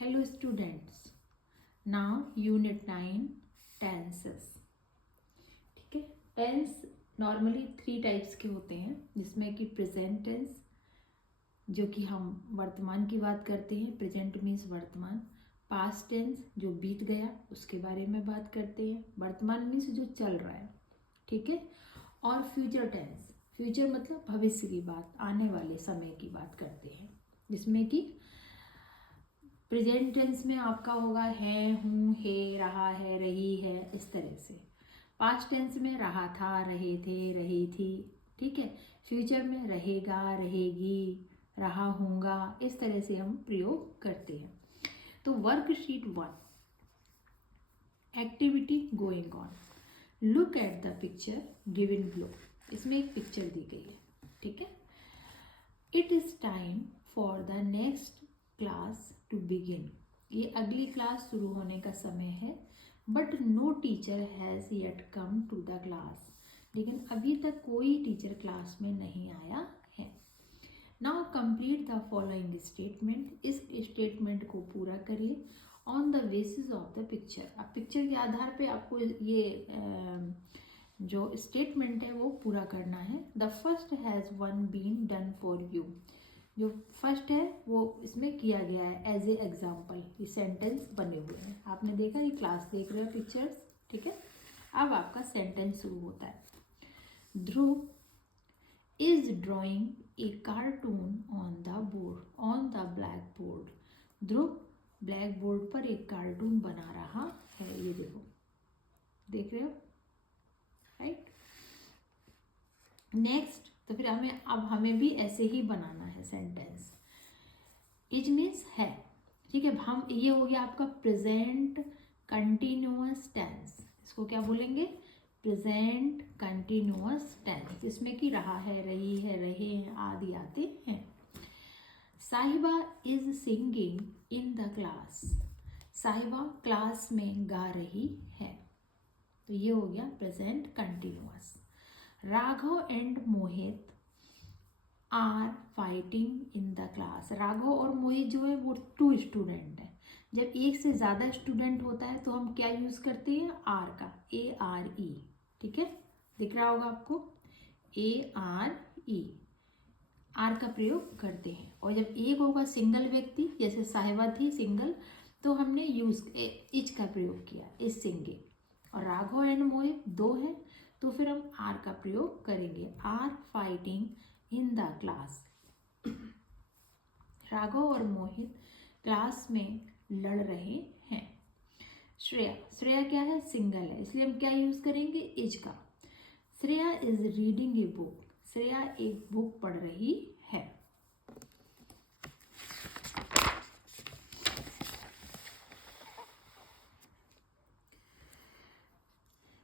Hello students, now unit 9 tenses. ठीक है, tense normally 3 types के होते हैं, जिसमें कि प्रेजेंट टेंस जो कि हम वर्तमान की बात करते हैं, प्रेजेंट मीन्स वर्तमान। पास्ट टेंस जो बीत गया उसके बारे में बात करते हैं, वर्तमान मीन्स जो चल रहा है, ठीक है। और फ्यूचर टेंस, फ्यूचर मतलब भविष्य की बात, आने वाले समय की बात करते हैं, जिसमें कि प्रेजेंट टेंस में आपका होगा है, हूँ, है, रहा है, रही है, इस तरह से। पास्ट टेंस में रहा था, रहे थे, रही थी, ठीक है। फ्यूचर में रहेगा, रहेगी, रहा होगा, इस तरह से हम प्रयोग करते हैं। तो worksheet 1, activity going on, look at the picture given below. इसमें एक पिक्चर दी गई है, ठीक है। It is time for the next class to begin, ये अगली क्लास शुरू होने का समय है। But no teacher has yet come to the class, लेकिन अभी तक कोई टीचर क्लास में नहीं आया है। Now complete the following statement, इस स्टेटमेंट को पूरा करिए on the basis of the picture. अब पिक्चर के आधार पे आपको ये जो स्टेटमेंट है वो पूरा करना है। The first has one been done for you, जो फर्स्ट है वो इसमें किया गया है एज ए एग्जाम्पल, ये सेंटेंस बने हुए हैं। आपने देखा, ये क्लास देख रहे हो पिक्चर्स, ठीक है। अब आपका सेंटेंस शुरू होता है। Dhruv is drawing a cartoon on the board, on the black board. Dhruv black board पर एक कार्टून बना रहा है, ये देखो, देख रहे हो, राइट। नेक्स्ट, तो फिर हमें भी ऐसे ही बनाना है सेंटेंस। इज मीन्स है, ठीक है। हम ये हो गया आपका प्रेजेंट कंटिन्यूअस टेंस, इसको क्या बोलेंगे, प्रेजेंट कंटिन्यूअस टेंस, जिसमें कि रहा है, रही है, रहे हैं आदि आते हैं। Sahiba is singing in the class, Sahiba class में गा रही है, तो ये हो गया present continuous. Raghav and Mohit are fighting in the class, Raghav और मोहित जो है वो 2 स्टूडेंट हैं। जब एक से ज़्यादा स्टूडेंट होता है तो हम क्या यूज़ करते हैं, आर का, ARE, ठीक है, दिख रहा होगा आपको, ARE, आर का प्रयोग करते हैं। और जब एक होगा सिंगल व्यक्ति, जैसे साहिबा थी सिंगल, तो हमने यूज इज का प्रयोग किया, इज सिंगिंग। और राघव एंड मोहित 2 है, तो फिर हम आर का प्रयोग करेंगे, are fighting in the class. Raghav और मोहित क्लास में लड़ रहे हैं। श्रेया, श्रेया क्या है, सिंगल है, इसलिए हम क्या यूज करेंगे, इज का। Shreya is reading a book, Shreya एक बुक पढ़ रही है।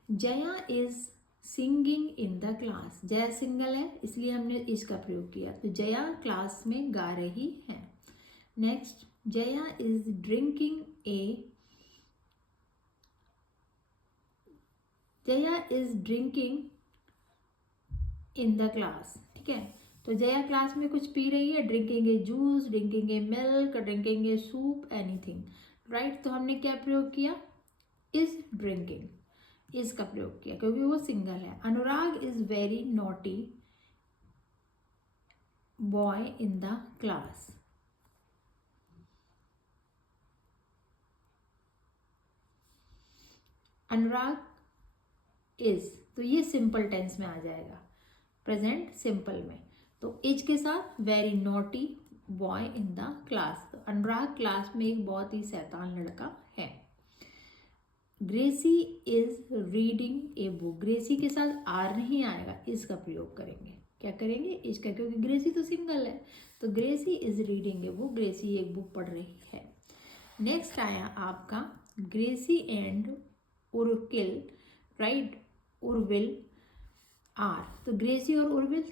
Jaya is singing in the class, Jaya single है इसलिए हमने इसका प्रयोग किया, तो जया क्लास में गा रही है। Next, Jaya is drinking in the class, ठीक है। तो जया क्लास में कुछ पी रही है, ड्रिंकिंग ए जूस, ड्रिंकिंग ए मिल्क, ड्रिंकिंग ए सूप, एनीथिंग, राइट। तो हमने क्या प्रयोग किया, इज ड्रिंकिंग, इज का प्रयोग किया क्योंकि वो सिंगल है। Anurag is very naughty boy in the class, Anurag is, तो ये सिंपल टेंस में आ जाएगा, प्रेजेंट सिंपल में। तो इज के साथ very naughty boy in the class, तो अनुराग क्लास में एक बहुत ही शैतान लड़का है। Gracy is reading a book, Gracy के साथ आर नहीं आएगा, इसका प्रयोग करेंगे, क्या करेंगे, इसका, क्योंकि ग्रेसी तो सिंगल है। तो Gracy is reading a book, Gracy एक बुक पढ़ रही है। नेक्स्ट आया आपका ग्रेसी एंड उर्किल, राइट, उर्विल आर, तो ग्रेसी और उर्विल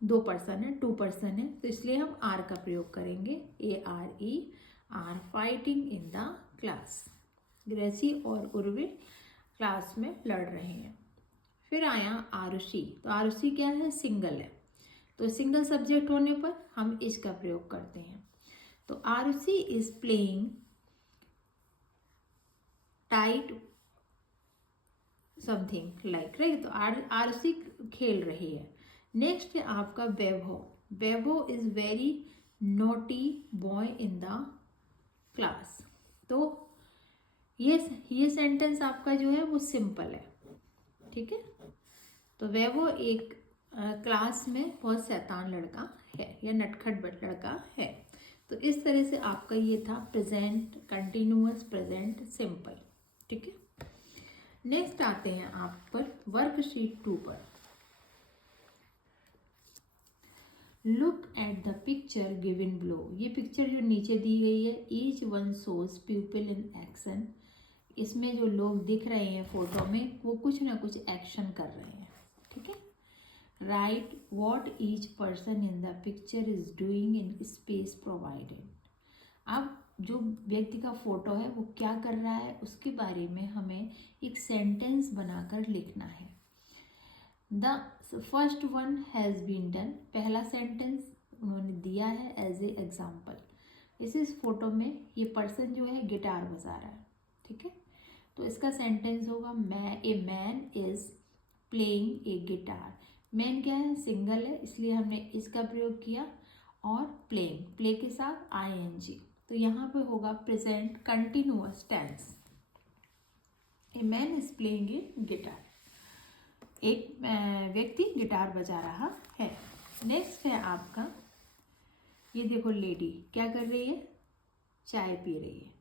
2 पर्सन है, 2 पर्सन है, तो इसलिए हम आर का प्रयोग करेंगे, ARE, are fighting in the class, Gracy और उर्विल क्लास में लड़ रहे हैं। फिर आया आरुषि, तो आरुषि क्या है, सिंगल है, तो सिंगल सब्जेक्ट होने पर हम इज का प्रयोग करते हैं। तो Arushi is playing tight something like, right. तो आरसी खेल रही है। नेक्स्ट है आपका Vaibhav. Vaibhav is very naughty boy in the class. तो ये सेंटेंस आपका जो है वो सिंपल है, ठीक है। तो वैभव एक क्लास में बहुत शैतान लड़का है या नटखट लड़का है। तो इस तरह से आपका ये था प्रेजेंट कंटिन्यूअस, प्रेजेंट सिंपल, ठीक है। नेक्स्ट आते हैं आप पर वर्कशीट 2 पर। Look at the picture given below. ये पिक्चर जो नीचे दी गई है, each one shows people in action. इसमें जो लोग दिख रहे हैं फोटो में वो कुछ ना कुछ एक्शन कर रहे हैं, ठीक है। Right what each person in the picture is doing in space provided. अब जो व्यक्ति का फोटो है वो क्या कर रहा है उसके बारे में हमें एक सेंटेंस बनाकर लिखना है। The first one has been done, पहला सेंटेंस उन्होंने दिया है एज ए एग्जाम्पल। इस फोटो में ये पर्सन जो है गिटार बजा रहा है, ठीक है। तो इसका सेंटेंस होगा ए man is playing a guitar. Man क्या है, सिंगल है, इसलिए हमने इसका प्रयोग किया। और प्लेइंग, प्ले के साथ ING, तो यहाँ पे होगा present continuous tense. A man is playing a guitar, एक व्यक्ति गिटार बजा रहा है। नेक्स्ट है आपका, ये देखो लेडी क्या कर रही है, चाय पी रही है,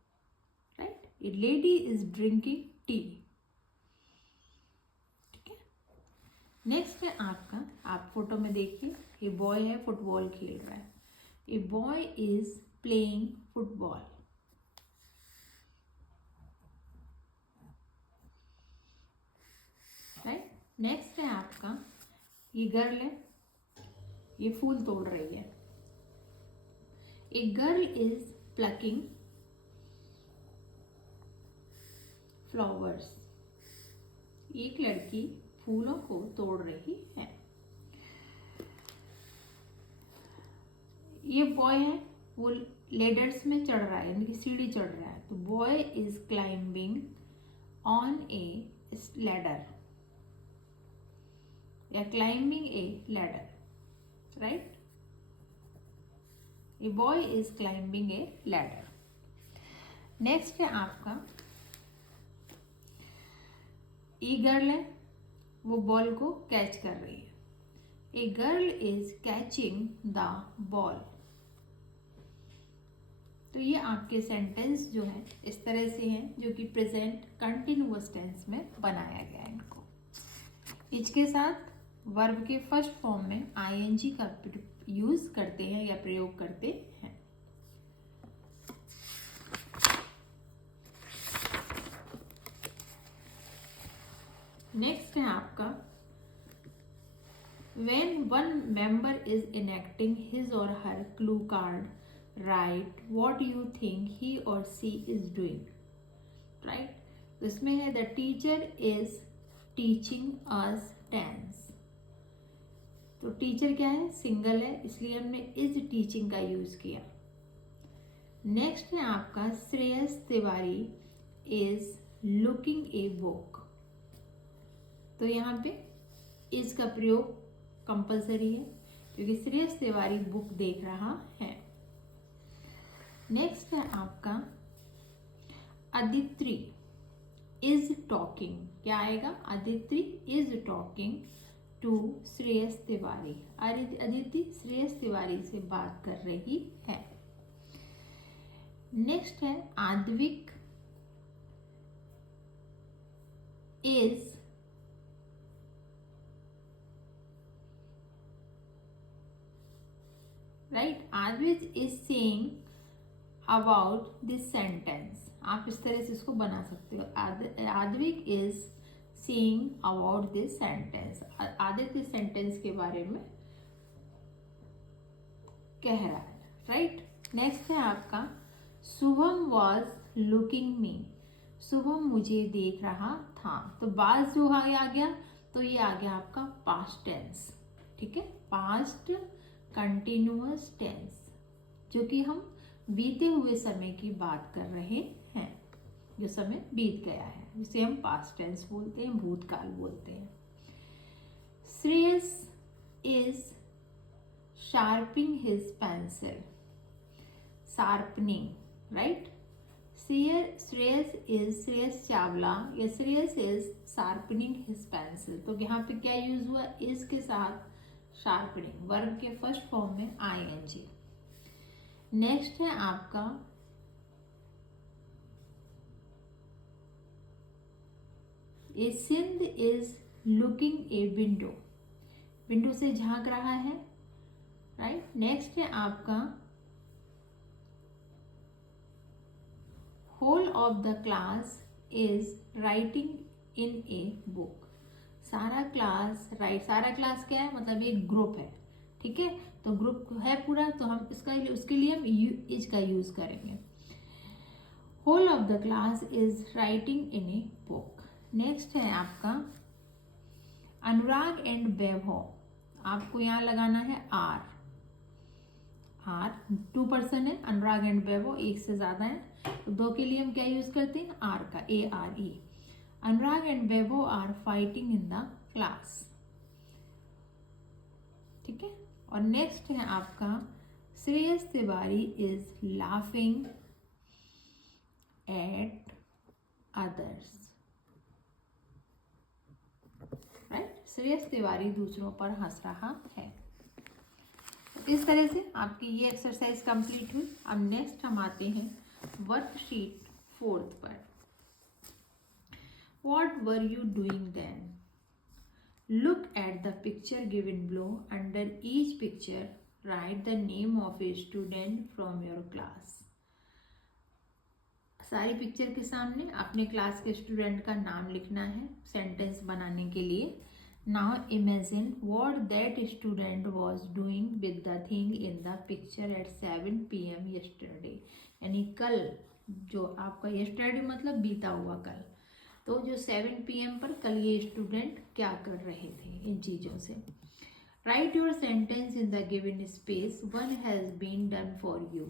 right. A lady is drinking tea, ठीक है। नेक्स्ट है आपका, आप फोटो में देखिए, ये बॉय है फुटबॉल खेल रहा है। ए boy is playing football, right. Next है आपका, ये गर्ल है, ये फूल तोड़ रही है। A girl is plucking flowers, एक लड़की फूलों को तोड़ रही है। ये बॉय है, वो लेडर्स में चढ़ रहा है, यानी कि सीढ़ी चढ़ रहा है। तो boy is climbing on a ladder या climbing a ladder, right. A boy is climbing a ladder. Next है आपका, ए गर्ल है, वो बॉल को कैच कर रही है। A girl is catching the ball. तो ये आपके सेंटेंस जो है इस तरह से हैं, जो कि प्रेजेंट कंटिन्यूअस टेंस में बनाया गया है इनको। इसके साथ वर्ब के फर्स्ट फॉर्म में ING का यूज करते हैं या प्रयोग करते हैं। नेक्स्ट है आपका, when one member is enacting his or her clue card, write what you think he or she is doing, right। तो इसमें है the teacher is teaching us tense। तो टीचर क्या है, सिंगल है, इसलिए हमने इज टीचिंग का यूज किया। नेक्स्ट है आपका, Shreyas Tiwari is looking a book. तो यहाँ पे इज का प्रयोग कंपलसरी है क्योंकि श्रेयस तिवारी बुक देख रहा है। नेक्स्ट है आपका, अदिति इज टॉकिंग, क्या आएगा, Aditi is talking to Shreyas Tiwari. Aditi Shreyas Tiwari से बात कर रही है। नेक्स्ट है, Advik is right, Advik is saying about this sentence. आप इस तरह से इसको बना सकते हो, Advik is saying about this sentence. Aditya sentence के बारे में कह रहा है, राइट। नेक्स्ट है आपका, शुभम वॉज लुकिंग मी। शुभम मुझे देख रहा था। तो बाज जो आगे आ गया, तो ये आ गया आपका पास्ट टेंस, ठीक है, पास्ट कंटिन्यूअस टेंस, जो कि हम बीते हुए समय की बात कर रहे हैं। जो समय बीत गया है, जिसे हम पास्ट टेंस बोलते हैं, भूतकाल बोलते हैं। Shreyas is sharping his pencil, sharpening, right. Shreyas Chawla या Shreyas is sharpening his pencil, तो यहाँ पे क्या यूज हुआ, इज के साथ शार्पनिंग, वर्ब के फर्स्ट फॉर्म में आईएनजी। नेक्स्ट है आपका a Sindh is looking a window, window से झांक रहा है, राइट। नेक्स्ट है आपका whole of the class is writing in a book, सारा क्लास सारा क्लास क्या है, मतलब एक ग्रुप है, ठीक है। तो ग्रुप है पूरा, तो हम उसके लिए हम इज का यूज करेंगे। Whole of the class is writing in a book. Next है आपका अनुराग एंड वैभव, आपको यहाँ लगाना है आर, 2 पर्सन है, अनुराग एंड वैभव एक से ज्यादा है, तो 2 के लिए हम क्या यूज करते हैं, आर का, ARE। Anurag and Vaibhav are fighting in the class, ठीक है। और नेक्स्ट है आपका Shreyas Tiwari is laughing at others, right. Shreyas Tiwari दूसरों पर हंस रहा है। इस तरह से आपकी ये एक्सरसाइज कंप्लीट हुई। अब नेक्स्ट हम आते हैं वर्कशीट 4 पर। What were you doing then? Look at the picture given below. Under each picture, write the name of a student from your class. सारी पिक्चर के सामने अपने क्लास के स्टूडेंट का नाम लिखना है सेंटेंस बनाने के लिए। Now imagine what that student was doing with the thing in the picture at 7 PM yesterday. यानी कल, जो आपका yesterday मतलब बीता हुआ कल, तो जो 7 PM पर कल ये स्टूडेंट क्या कर रहे थे इन चीज़ों से। Write your sentence in the given space, one has been done for you.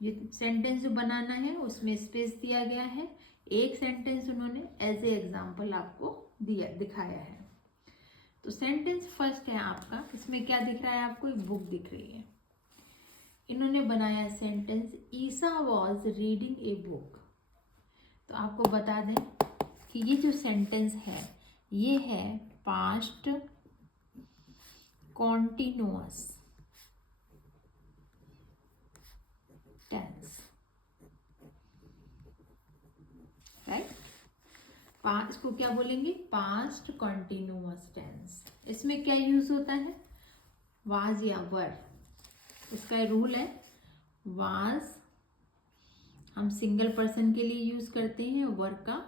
ये सेंटेंस जो बनाना है उसमें स्पेस दिया गया है, एक सेंटेंस उन्होंने एज ए एग्जाम्पल आपको दिखाया है। तो सेंटेंस फर्स्ट है आपका, इसमें क्या दिख रहा है आपको, एक बुक दिख रही है। इन्होंने बनाया sentence Isa was reading a book. तो आपको बता दें कि ये जो सेंटेंस है ये है पास्ट कॉन्टिन्यूअस टेंस, राइट। इसको क्या बोलेंगे, पास्ट कॉन्टिन्यूअस टेंस। इसमें क्या यूज होता है, वाज या वर। इसका रूल है, वाज हम सिंगल पर्सन के लिए यूज करते हैं, वर का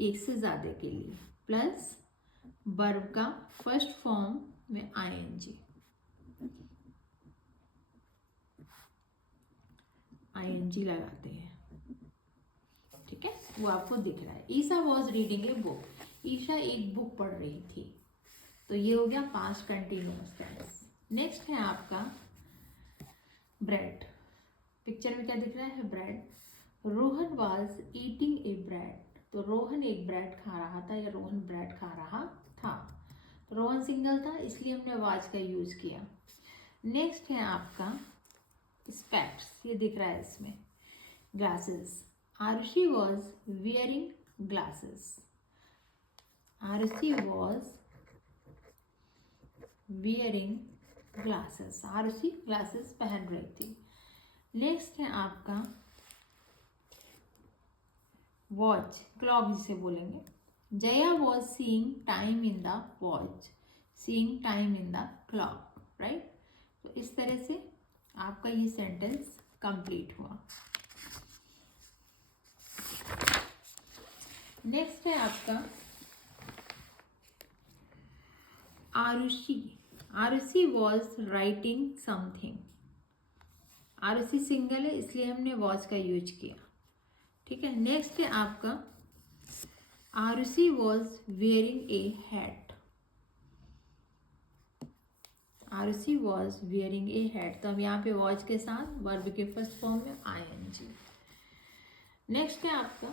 एक से ज्यादा के लिए, प्लस वर्ब का फर्स्ट फॉर्म में आईएनजी लगाते हैं, ठीक है। वो आपको दिख रहा है। Isha was reading a book, Isha एक बुक पढ़ रही थी, तो ये हो गया पास्ट कंटिन्यूअस टेंस। नेक्स्ट है आपका ब्रेड। पिक्चर में क्या दिख रहा है, bread. Rohan was eating A bread, तो रोहन एक ब्रेड खा रहा था या रोहन ब्रेड खा रहा था। रोहन सिंगल था इसलिए हमने वाज का यूज किया। नेक्स्ट है आपका स्पेक्ट्स, ये दिख रहा है इसमें, glasses. Arushi was wearing glasses, Arushi was wearing glasses, Arushi glasses पहन रही थी। नेक्स्ट है आपका वॉच, क्लॉक जिसे बोलेंगे। Jaya was seeing time in the watch, seeing time in the clock, right. तो इस तरह से आपका ये सेंटेंस कंप्लीट हुआ। नेक्स्ट है आपका Arushi. Arushi was writing something, Arushi single है इसलिए हमने वॉज का यूज किया, ठीक है। नेक्स्ट है आपका Arushi was wearing a hat, Arushi was wearing a hat, तो हम यहाँ पे वॉज के साथ वर्ब के फर्स्ट फॉर्म में आईएनजी। नेक्स्ट है आपका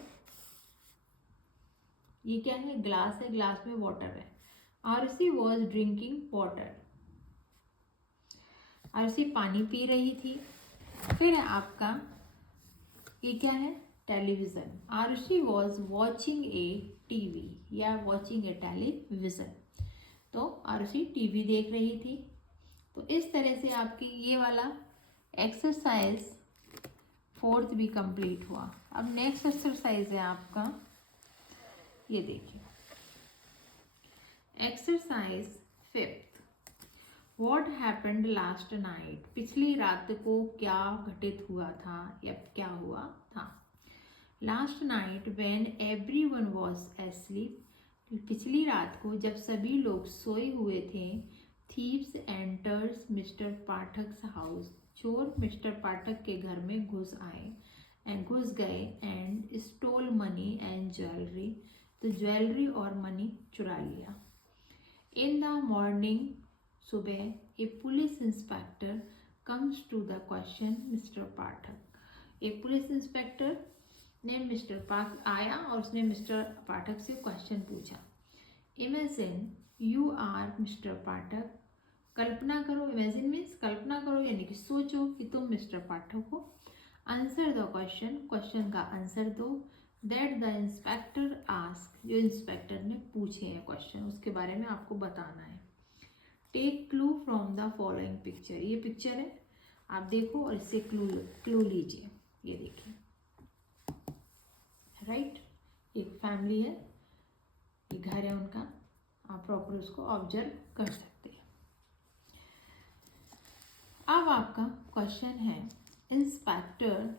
ये क्या है, ग्लास है, ग्लास में वाटर है। Arushi was drinking water, Arushi पानी पी रही थी। फिर है आपका ये क्या है, television. Arushi was watching a TV या वॉचिंग ए टेलीविज़न, तो आरुषि टीवी देख रही थी। तो इस तरह से आपकी ये वाला एक्सरसाइज 4th भी कंप्लीट हुआ। अब नेक्स्ट एक्सरसाइज है आपका, ये देखिए exercise 5th। What happened last night, पिछली रात को क्या घटित हुआ था या क्या हुआ था। Last night when everyone was asleep, पिछली रात को जब सभी लोग सोए हुए थे। Thieves enters mister Pathak house, चोर मिस्टर पाठक के घर में घुस गए and stole money and jewellery, तो ज्वेलरी और मनी चुरा लिया। इन द मॉर्निंग, सुबह, a police inspector comes to the question mister Pathak, एक पुलिस इंस्पेक्टर ने मिस्टर पाठक आया और उसने मिस्टर पाठक से क्वेश्चन पूछा। इमेजिन यू आर मिस्टर पाठक, कल्पना करो, इमेजिन मीन्स कल्पना करो यानी कि सोचो कि तुम मिस्टर पाठक हो। आंसर द क्वेश्चन, क्वेश्चन का आंसर दो। दैट द इंस्पेक्टर आस्क, जो इंस्पेक्टर ने पूछे हैं क्वेश्चन उसके बारे में आपको बताना है। Take clue from the following picture, ये पिक्चर है आप देखो और इससे क्लू लीजिए। ये देखिए राइट, एक फैमिली है, ये घर है उनका, आप प्रॉपर उसको ऑब्जर्व कर सकते हैं। अब आपका क्वेश्चन है, इंस्पेक्टर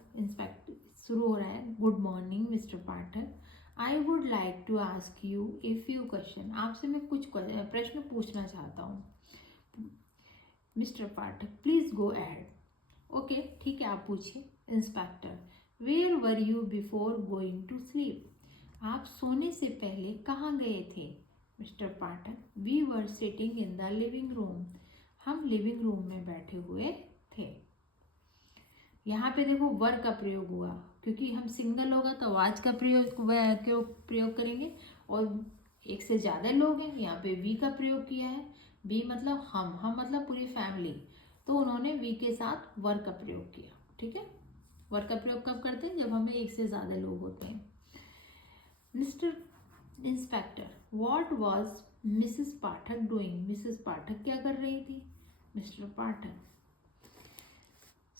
शुरू हो रहा है, good morning mister Pathak, I would like to ask you a few question, आपसे मैं कुछ प्रश्न पूछना चाहता हूँ। Mister Pathak please go ahead, okay ठीक है आप पूछिए। Inspector where were you before going to sleep, आप सोने से पहले कहाँ गए थे। Mister Pathak we were sitting in the living room, हम लिविंग रूम में बैठे हुए थे। यहाँ पे देखो वर का प्रयोग हुआ, क्योंकि हम सिंगल होगा तो वाज का प्रयोग करेंगे, और एक से ज़्यादा लोग हैं, यहाँ पे वी का प्रयोग किया है। वी मतलब हम मतलब पूरी फैमिली, तो उन्होंने वी के साथ वर का प्रयोग किया। ठीक है, वर का प्रयोग कब करते हैं, जब हमें एक से ज़्यादा लोग होते हैं। Mister inspector what was Mrs Pathak doing, Mrs Pathak क्या कर रही थी। Mister Pathak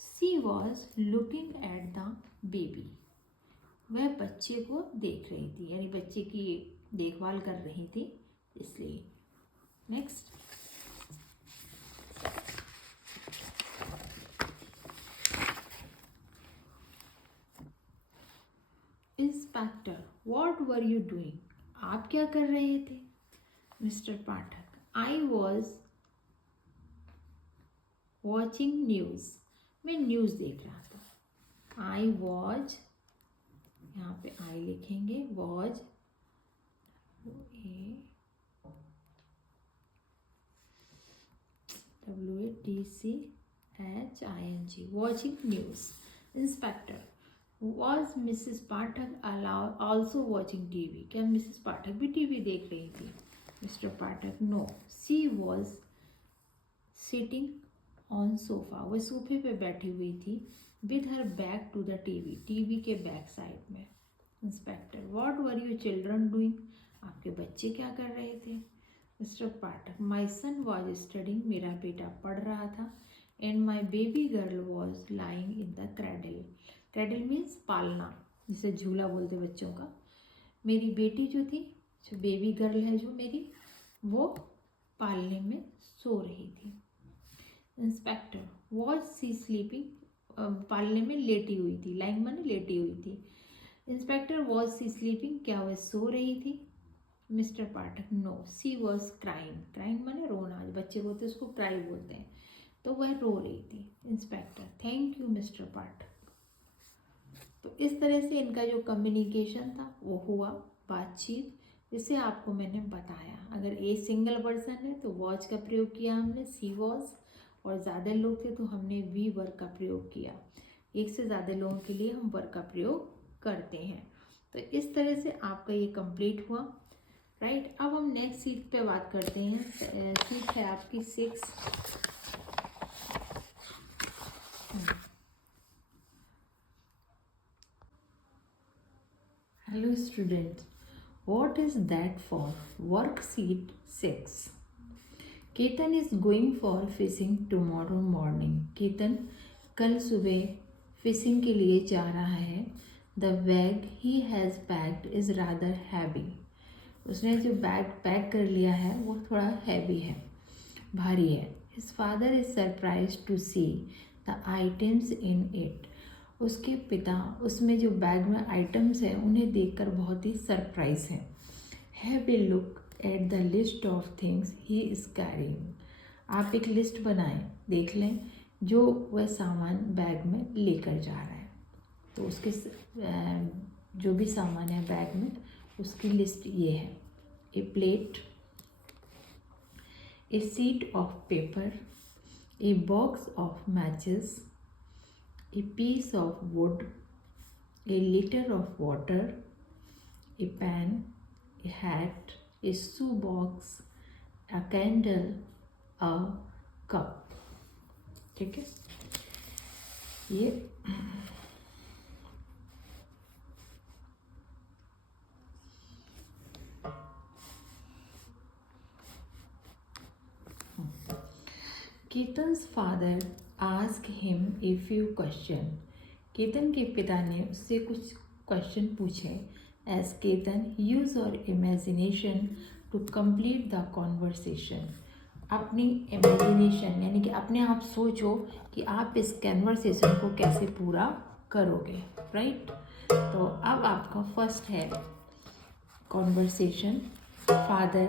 she was looking at the baby, वह बच्चे को देख रही थी, यानी बच्चे की देखभाल कर रही थी इसलिए। Next, inspector what were you doing, आप क्या कर रहे थे। Mister Pathak I was watching news, मैं न्यूज़ देख रहा था। आई वॉज, यहाँ पे आई लिखेंगे, was WATCHING, watching news. Inspector was missus Pathak also watching TV, क्या मिसेस पाठक भी टीवी देख रही थी। Mister Pathak no she was sitting on sofa, वह सोफे पे बैठी हुई थी। With her back to the TV, TV के बैक साइड में। Inspector what were you children doing, आपके बच्चे क्या कर रहे थे। Mister Pathak my son was studying, मेरा बेटा पढ़ रहा था। And my baby girl was lying in the cradle, cradle means पालना, जिसे झूला बोलते बच्चों का। मेरी बेटी जो थी, जो बेबी गर्ल है जो मेरी, वो पालने में सो रही थी। इंस्पेक्टर वॉज सी स्लीपिंग, पालने में लेटी हुई थी, लाइंग माने लेटी हुई थी। इंस्पेक्टर वॉज सी स्लीपिंग, क्या वह सो रही थी। Mister Pathak no she was crying, crying माने रोना, जो बच्चे बोलते हैं उसको क्राई बोलते हैं, तो वह रो रही थी। इंस्पेक्टर थैंक यू मिस्टर पाठक। तो इस तरह से इनका जो कम्युनिकेशन था वो हुआ, बातचीत, जिसे आपको मैंने बताया। अगर ए सिंगल पर्सन है तो वॉच का प्रयोग किया हमने, सी वॉज, और ज़्यादा लोग थे तो हमने वी वर्ग का प्रयोग किया। एक से ज़्यादा लोगों के लिए हम वर्ग का प्रयोग करते हैं। तो इस तरह से आपका ये कंप्लीट हुआ, राइट। अब हम नेक्स्ट सीट पे बात करते हैं। सीट है आपकी 6। Hello students, what is that for? Worksheet 6। Ketan is going for fishing tomorrow morning. Ketan कल सुबह फिशिंग के लिए जा रहा है। The bag he has packed is rather heavy. उसने जो बैग पैक कर लिया है वो थोड़ा हैवी है, भारी है। His father is surprise to see the items in it. उसके पिता उसमें जो बैग में आइटम्स हैं उन्हें देखकर बहुत ही सरप्राइज है। Have a look at the list of things he is carrying. आप एक लिस्ट बनाएं, देख लें जो वह सामान बैग में लेकर जा रहा है। तो उसके जो भी सामान है बैग में उसकी लिस्ट ये है। A plate, a sheet of paper, a box of matches, a piece of wood, a litre of water, a pen, a hat, a shoe box, a candle, a cup. ठीक है, ये Ketan's father ask him a few question. Ketan के पिता ने उससे कुछ question पूछे। As Ketan use our imagination to complete the conversation. अपनी इमेजिनेशन यानी कि अपने आप सोचो कि आप इस कन्वर्सेशन को कैसे पूरा करोगे, राइट। तो अब आपका फर्स्ट है conversation. Father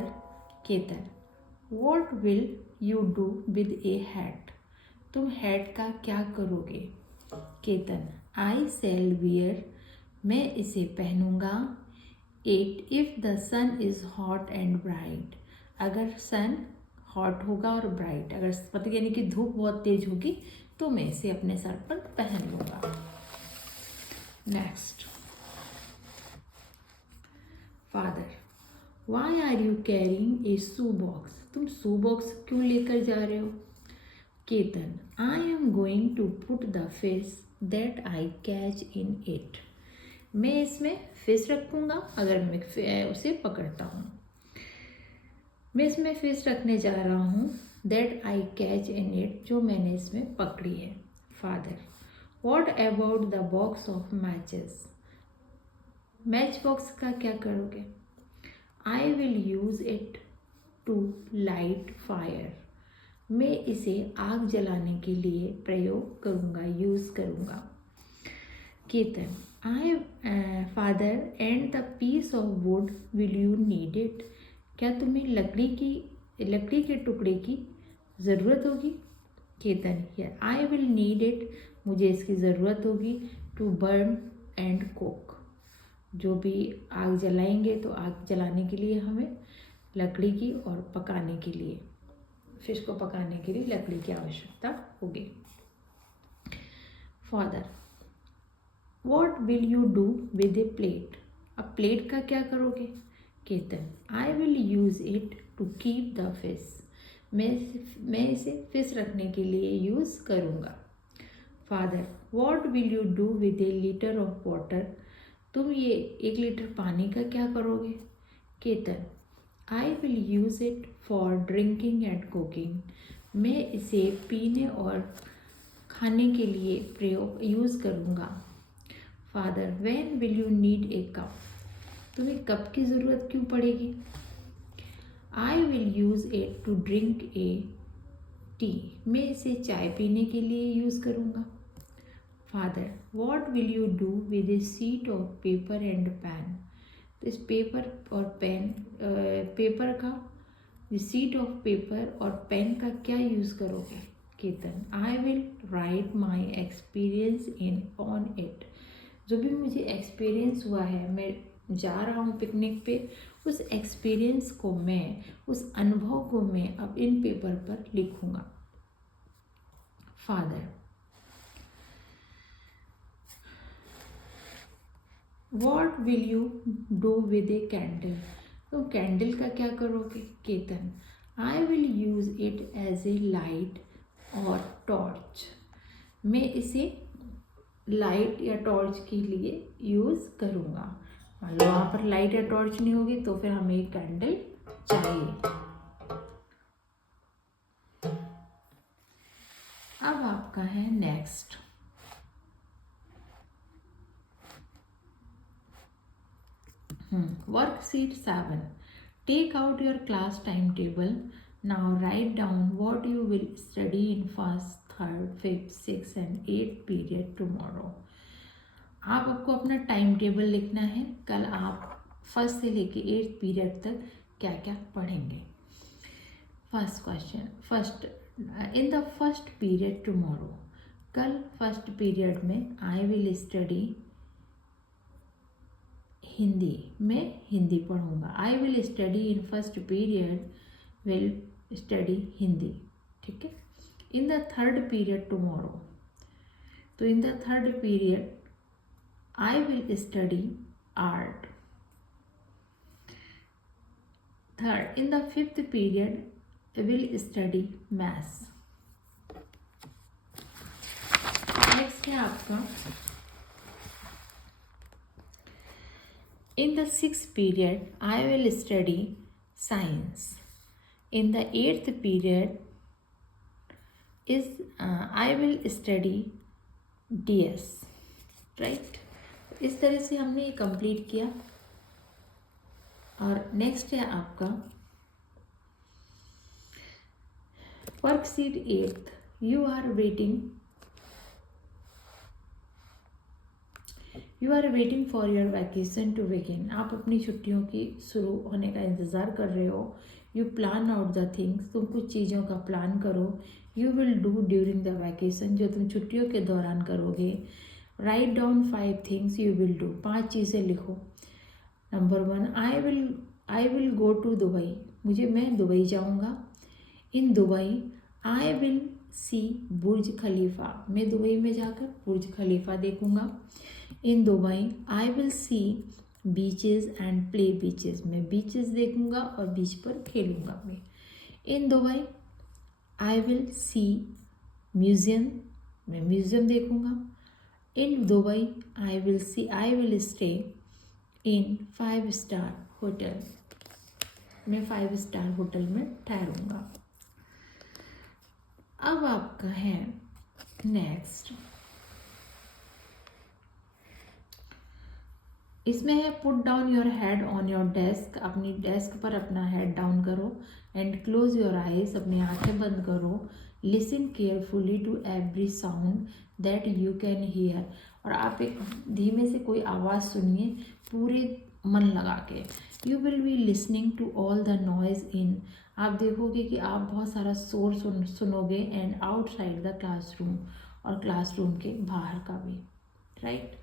Ketan, what will you do with a hat? तुम हैट का क्या करोगे? केतन, आई सेल वियर, मैं इसे पहनूंगा। It if the sun is hot and bright, अगर सन हॉट होगा और ब्राइट, अगर मतलब यानी कि धूप बहुत तेज होगी तो मैं इसे अपने सर पर पहन लूँगा। Next, father, why are you carrying a shoe box? तुम शू बॉक्स क्यों लेकर जा रहे हो? Ketan, I am going to put the fish that I catch in it. मैं इसमें फिश रखूँगा अगर मैं उसे पकड़ता हूँ। मैं इसमें फिश रखने जा रहा हूँ that I catch in it, जो मैंने इसमें पकड़ी है। Father, what about the box of matches? Match box का क्या करोगे? I will use it to light fire, मैं इसे आग जलाने के लिए प्रयोग करूँगा, यूज़ करूँगा। Ketan, I father and the piece of wood will you need it? क्या तुम्हें लकड़ी के टुकड़े की ज़रूरत होगी? Ketan, I will need it, मुझे इसकी ज़रूरत होगी टू बर्न एंड कुक, जो भी आग जलाएंगे तो आग जलाने के लिए हमें लकड़ी की और पकाने के लिए, फिश को पकाने के लिए लकड़ी की आवश्यकता होगी। Father, what will you do with a plate? अब प्लेट का क्या करोगे? Ketan, I will use it to keep the fish, मैं इसे फिश रखने के लिए यूज़ करूँगा। Father, what will you do with a litre of water? तुम ये 1 लीटर पानी का क्या करोगे? Ketan, I will use it for drinking and cooking, मैं इसे पीने और खाने के लिए यूज़ करूँगा। Father, when will you need a cup? तुम्हें कप की ज़रूरत क्यों पड़ेगी? I will use it to drink a tea, मैं इसे चाय पीने के लिए यूज़ करूँगा। Father, what will you do with a sheet of paper and pen? तो इस पेपर और पेन पेपर का, शीट ऑफ पेपर और पेन का क्या यूज़ करोगे? Ketan, I will write my experience in on it, जो भी मुझे एक्सपीरियंस हुआ है, मैं जा रहा हूँ पिकनिक पे, उस एक्सपीरियंस को मैं, उस अनुभव को मैं अब इन पेपर पर लिखूँगा। Father, what will you do with a candle, तो कैंडल का क्या करोगे Ketan, I will use it as a light और टॉर्च, मैं इसे लाइट या टॉर्च के लिए यूज़ करूँगा। मान लो वहाँ पर लाइट या टॉर्च नहीं होगी तो फिर हमें एक कैंडल चाहिए। अब आपका है next, worksheet 7, take out your class time table, now write down what you will study in first, third, fifth, six and 8 period tomorrow. आपको अपना टाइम टेबल लिखना है, कल आप फर्स्ट से लेके 8 पीरियड तक क्या क्या पढ़ेंगे। First question, first in the first period tomorrow, कल फर्स्ट पीरियड में आई विल स्टडी हिंदी, मैं हिंदी पढ़ूंगा। I will study in first period will study Hindi, ठीक है। In the third period tomorrow, तो in the third period I will study art. Third, in the fifth period will study maths. Next है आपका, in the sixth period I will study science, in the eighth period I will study DS, right। इस तरह से हमने ये complete किया। और next है आपका worksheet 8, you are waiting for your vacation to begin, आप अपनी छुट्टियों की शुरू होने का इंतज़ार कर रहे हो। You plan out the things, तुम कुछ चीज़ों का प्लान करो। You will do during the vacation, जो तुम छुट्टियों के दौरान करोगे। Write down 5 things you will do, 5 चीज़ें लिखो। Number 1, I will go to Dubai, मैं दुबई जाऊँगा। In Dubai I will see बुर्ज खलीफा, मैं दुबई में जाकर बुर्ज खलीफा देखूँगा। In Dubai I will sea beaches and play beaches, मैं बीचेस देखूंगा और बीच पर खेलूंगा मैं। In Dubai I will see museum, मैं म्यूज़ियम देखूंगा। In Dubai I will stay in 5 star hotel, मैं 5 स्टार होटल में ठहरूंगा। अब आपका है नेक्स्ट, इसमें है put down your head on your desk, अपनी डेस्क पर अपना हेड डाउन करो। एंड क्लोज योर आइज, अपनी आंखें बंद करो। Listen carefully to every sound that you can hear, और आप एक धीमे से कोई आवाज़ सुनिए पूरे मन लगा के। You will be listening to all the noise in, आप देखोगे कि आप बहुत सारा शोर सुनोगे। एंड आउटसाइड द क्लासरूम, और क्लासरूम के बाहर का भी, राइट।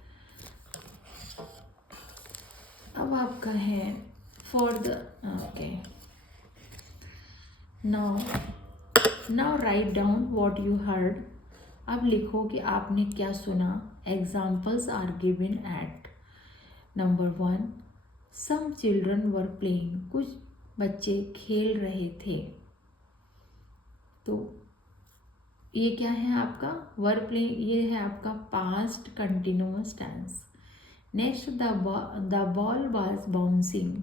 अब आपका है for the okay, now write down what you heard, अब लिखो कि आपने क्या सुना। Examples are given at number 1, some children were playing, कुछ बच्चे खेल रहे थे। तो ये क्या है आपका वर प्लेइंग, ये है आपका past continuous tense. Next, the ball was bouncing,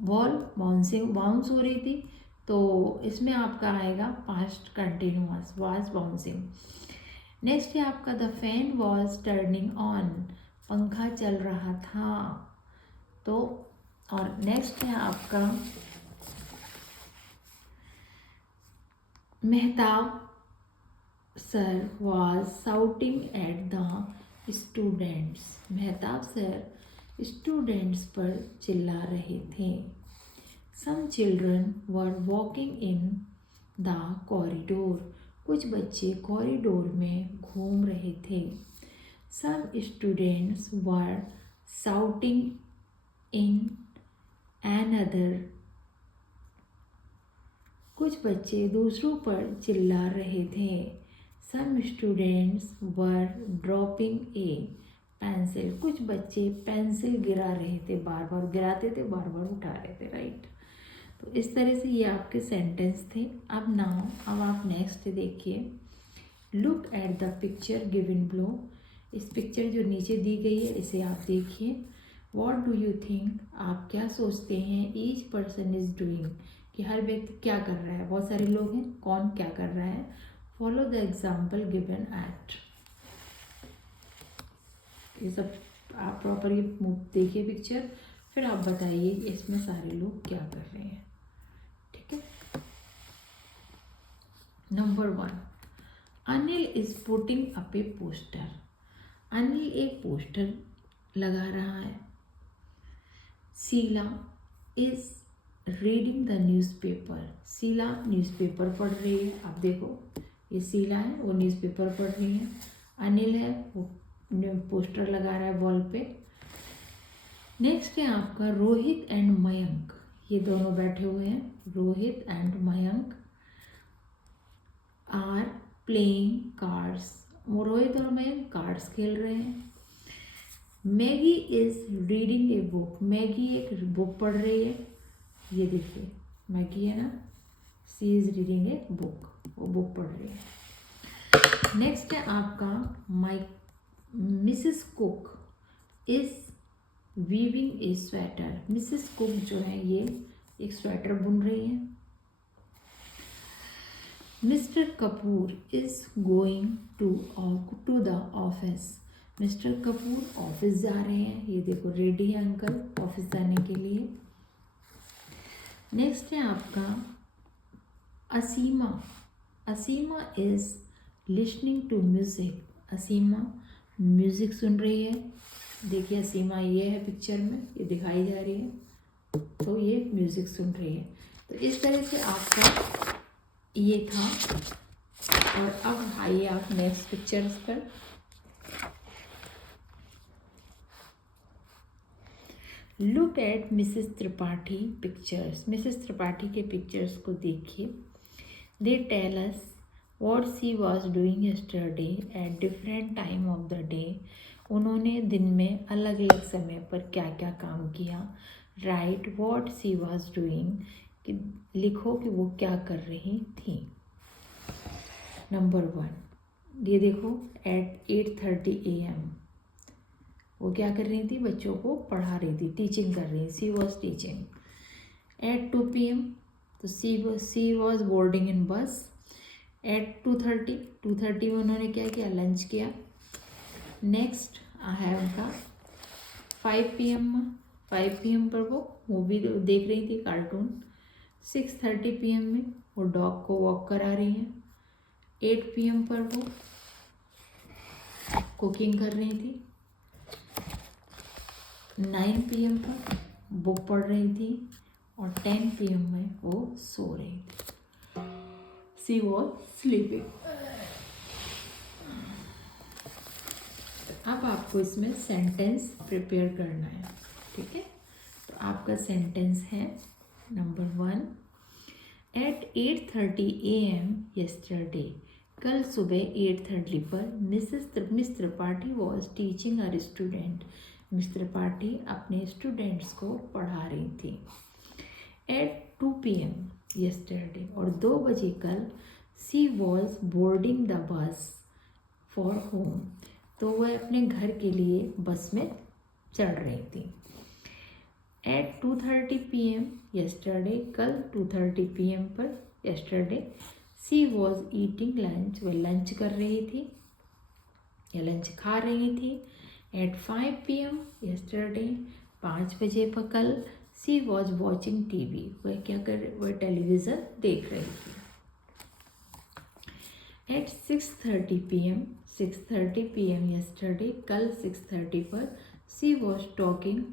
ball bounce हो रही थी, तो इसमें आपका आएगा past continuous, was bouncing. Next है आपका the fan was turning on, पंखा चल रहा था। तो और नेक्स्ट है आपका Mehtab sir was shouting at the students, Mehtab sir students पर चिल्ला रहे थे। Some children were walking in the corridor, कुछ बच्चे कॉरिडोर में घूम रहे थे। Some students were shouting in another, कुछ बच्चे दूसरों पर चिल्ला रहे थे। Some students were dropping a pencil. कुछ बच्चे पेंसिल गिरा रहे थे, बार बार गिराते थे, बार बार उठा रहे थे, राइट। तो इस तरह से ये आपके सेंटेंस थे। अब आप नेक्स्ट देखिए, look at the picture given below. इस पिक्चर जो नीचे दी गई है इसे आप देखिए। वॉट डू यू थिंक, आप क्या सोचते हैं, ईच पर्सन इज डूइंग, कि हर व्यक्ति क्या कर रहा है। बहुत सारे लोग हैं, कौन क्या कर रहा है। Follow the example given at. ये सब आप प्रॉपर ये देखिए पिक्चर, फिर आप बताइए इसमें सारे लोग क्या कर रहे हैं, ठीक है। Number 1, Anil is putting up a poster. Anil एक पोस्टर लगा रहा है। Sheela is reading the newspaper. Sheela newspaper पढ़ रही है। आप देखो, ये शीला है, वो न्यूज़पेपर पढ़ रही है। अनिल है, वो पोस्टर लगा रहा है वॉल पे। नेक्स्ट है आपका रोहित एंड मयंक। ये दोनों बैठे हुए हैं, Rohit and Mayank are playing cards. Rohit और मयंक कार्ड्स खेल रहे हैं। Maggie is reading a book. Maggie एक बुक पढ़ रही है। ये देखिए मैगी है ना, she is reading a book, वो बुक पढ़ रही है। नेक्स्ट है आपका missus Cook is weaving a sweater. Missus Cook जो है ये एक स्वेटर बुन रही है। Mister Kapoor is going to the office. Mister Kapoor office जा रहे हैं। ये देखो रेडी है अंकल ऑफिस जाने के लिए। नेक्स्ट है आपका Aseema. Aseema is listening to music. Aseema music सुन रही है। देखिए असीमा ये है पिक्चर में, ये दिखाई जा रही है, तो ये म्यूजिक सुन रही है। तो इस तरह से आपका ये था। और अब आइए आप नेक्स्ट पिक्चर्स पर। Look at missus Tripathi pictures. Missus Tripathi के पिक्चर्स को देखिए। They tell us what she was doing yesterday at different time of the day. उन्होंने दिन में अलग अलग समय पर क्या क्या काम किया। Right what she was doing, कि लिखो कि वो क्या कर रही थी। नंबर 1, ये देखो एट 8:30 AM वो क्या कर रही थी, बच्चों को पढ़ा रही थी, टीचिंग कर रही थी। सी वॉज टीचिंग। एट 2 PM तो सी वॉज बोर्डिंग इन बस। एट 2:30 में उन्होंने क्या किया, लंच किया। नेक्स्ट है उनका 5 PM पर वो मूवी देख रही थी, कार्टून। 6:30 PM में वो डॉग को वॉक करा रही हैं। 8 PM पर वो कुकिंग कर रही थी। 9 PM पर बुक पढ़ रही थी। और 10 PM में वो सो रही थी। सी वॉज स्लीपिंग। अब आपको इसमें सेंटेंस प्रिपेयर करना है, ठीक है। तो आपका सेंटेंस है नंबर 1, एट 8:30 AM यस्टरडे। कल सुबह 8:30 पर miss Tripathi was teaching her student. Miss Tripathi अपने स्टूडेंट्स को पढ़ा रही थी। एट 2 PM यस्टरडे, और 2 बजे कल she was boarding the bus for home. तो वह अपने घर के लिए बस में चढ़ रही थी। एट 2:30 PM यस्टरडे, कल 2:30 PM पर yesterday she was eating lunch. वह लंच कर रही थी या लंच खा रही थी। एट 5 PM यस्टरडे, 5 बजे पर कल सी वॉज वॉचिंग TV। वह टेलीविज़न देख रही थी। एट 6:30 PM यस्टरडे, कल 6:30 पर she was talking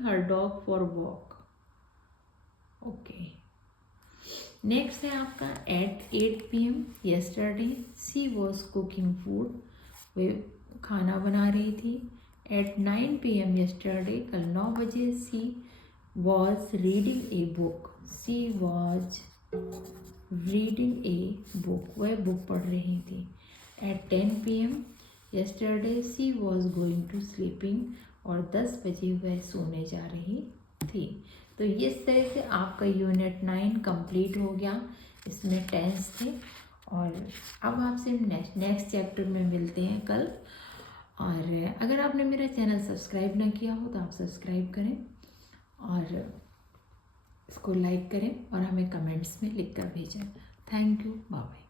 her dog for walk. Okay. Next है आपका at 8 PM yesterday she was cooking food. वे खाना बना रही थी। एट 9 PM यस्टरडे, कल 9 बजे she was reading a book. She was reading a book, वह बुक पढ़ रही थी। At 10 PM yesterday she was going to sleeping, और 10 बजे वह सोने जा रही थी। तो इस तरह से आपका यूनिट 9 कंप्लीट हो गया। इसमें टेंस थे, और अब आपसे नेक्स्ट चैप्टर में मिलते हैं कल। और अगर आपने मेरा चैनल सब्सक्राइब ना किया हो तो आप सब्सक्राइब करें और इसको लाइक करें और हमें कमेंट्स में लिख कर भेजें। Thank you, bye bye.